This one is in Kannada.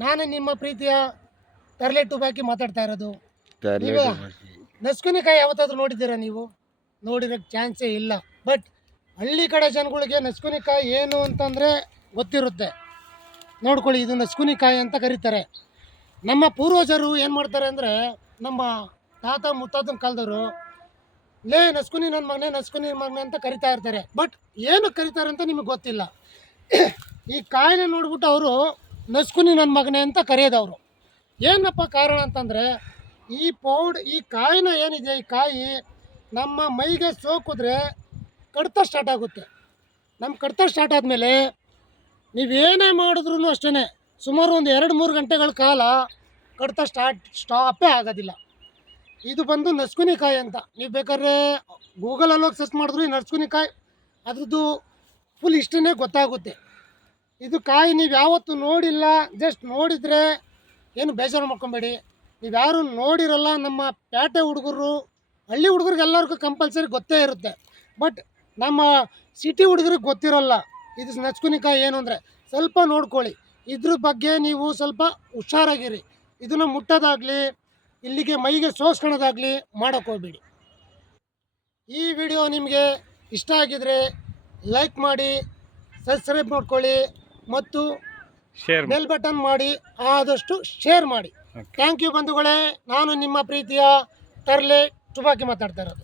ನಾನು ನಿಮ್ಮ ಪ್ರೀತಿಯ ತರಲೆ ಟುಬಾಕಿ ಮಾತಾಡ್ತಾ ಇರೋದು. ನೀವು ನಸ್ಕುನಿಕಾಯಿ ಯಾವತ್ತಾದ್ರೂ ನೋಡಿದ್ದೀರಾ? ನೀವು ನೋಡಿರೋಕ್ಕೆ ಚಾನ್ಸೇ ಇಲ್ಲ. ಬಟ್ ಹಳ್ಳಿ ಕಡೆ ಜನಗಳಿಗೆ ನಸ್ಕುನಿಕಾಯಿ ಏನು ಅಂತಂದರೆ ಗೊತ್ತಿರುತ್ತೆ. ನೋಡ್ಕೊಳ್ಳಿ, ಇದು ನಸ್ಕುನಿಕಾಯಿ ಅಂತ ಕರೀತಾರೆ. ನಮ್ಮ ಪೂರ್ವಜರು ಏನು ಮಾಡ್ತಾರೆ ಅಂದರೆ, ನಮ್ಮ ತಾತ ಮುತ್ತಾತನ ಕಾಲದವರು ನಸ್ಕುನಿ ನನ್ನ ಮಗನೇ, ನಸ್ಕುನಿ ನನ್ನ ಮಗನೇ ಅಂತ ಕರಿತಾ ಇರ್ತಾರೆ. ಬಟ್ ಏನು ಕರೀತಾರೆ ಅಂತ ನಿಮಗೆ ಗೊತ್ತಿಲ್ಲ. ಈ ಕಾಯಿನ ನೋಡ್ಬಿಟ್ಟು ಅವರು ನಸ್ಕುನಿ ನನ್ನ ಮಗನೇ ಅಂತ ಕರೆಯೋದವರು. ಏನಪ್ಪ ಕಾರಣ ಅಂತಂದರೆ, ಈ ಕಾಯಿನ ಏನಿದೆ, ಈ ಕಾಯಿ ನಮ್ಮ ಮೈಗೆ ಸೋಕಿದ್ರೆ ಕಡಿತ ಸ್ಟಾರ್ಟ್ ಆಗುತ್ತೆ. ನಮ್ಮ ಕಡಿತ ಸ್ಟಾರ್ಟ್ ಆದಮೇಲೆ ನೀವೇನೇ ಮಾಡಿದ್ರೂ ಅಷ್ಟೇ ಸುಮಾರು ಒಂದು 2-3 ಗಂಟೆಗಳ ಕಾಲ ಕಡಿತ ಸ್ಟಾಪೇ ಆಗೋದಿಲ್ಲ. ಇದು ಬಂದು ನಸ್ಕುನಿಕಾಯಿ ಅಂತ. ನೀವು ಬೇಕಾದ್ರೆ ಗೂಗಲಲ್ಲಿ ಹೋಗಿ ಸರ್ಚ್ ಮಾಡಿದ್ರು ಈ ನಸ್ಕುನಿಕಾಯಿ ಅದ್ರದ್ದು ಫುಲ್ ಇಷ್ಟನೇ ಗೊತ್ತಾಗುತ್ತೆ. ಇದು ಕಾಯಿ ನೀವು ಯಾವತ್ತೂ ನೋಡಿಲ್ಲ, ಜಸ್ಟ್ ನೋಡಿದರೆ ಏನು ಬೇಜಾರು ಮಾಡ್ಕೊಬೇಡಿ. ನೀವು ಯಾರು ನೋಡಿರಲ್ಲ. ನಮ್ಮ ಪೇಟೆ ಹುಡುಗರು, ಹಳ್ಳಿ ಹುಡುಗರಿಗೆ ಎಲ್ಲರಿಗೂ ಕಂಪಲ್ಸರಿ ಗೊತ್ತೇ ಇರುತ್ತೆ. ಬಟ್ ನಮ್ಮ ಸಿಟಿ ಹುಡುಗರಿಗೆ ಗೊತ್ತಿರೋಲ್ಲ ಇದು ನಸ್ಕುನಿಕಾಯಿ ಏನು ಅಂದರೆ. ಸ್ವಲ್ಪ ನೋಡ್ಕೊಳ್ಳಿ, ಇದ್ರ ಬಗ್ಗೆ ನೀವು ಸ್ವಲ್ಪ ಹುಷಾರಾಗಿರಿ. ಇದನ್ನು ಮುಟ್ಟೋದಾಗಲಿ, ಇಲ್ಲಿಗೆ ಮೈಗೆ ಸೋಸ್ಕೊಳ್ಳೋದಾಗಲಿ ಮಾಡೋಕ್ಕೋಗ್ಬೇಡಿ. ಈ ವಿಡಿಯೋ ನಿಮಗೆ ಇಷ್ಟ ಆಗಿದರೆ ಲೈಕ್ ಮಾಡಿ, ಸಬ್ಸ್ಕ್ರೈಬ್ ಮಾಡ್ಕೊಳ್ಳಿ ಮತ್ತು ಬೆಲ್ ಬಟನ್ ಮಾಡಿ, ಆದಷ್ಟು ಶೇರ್ ಮಾಡಿ. ಥ್ಯಾಂಕ್ ಯು ಬಂಧುಗಳೇ. ನಾನು ನಿಮ್ಮ ಪ್ರೀತಿಯ ತರಲೆ ಟುಬಾಕಿ ಮಾತಾಡ್ತಾ ಇರೋದು.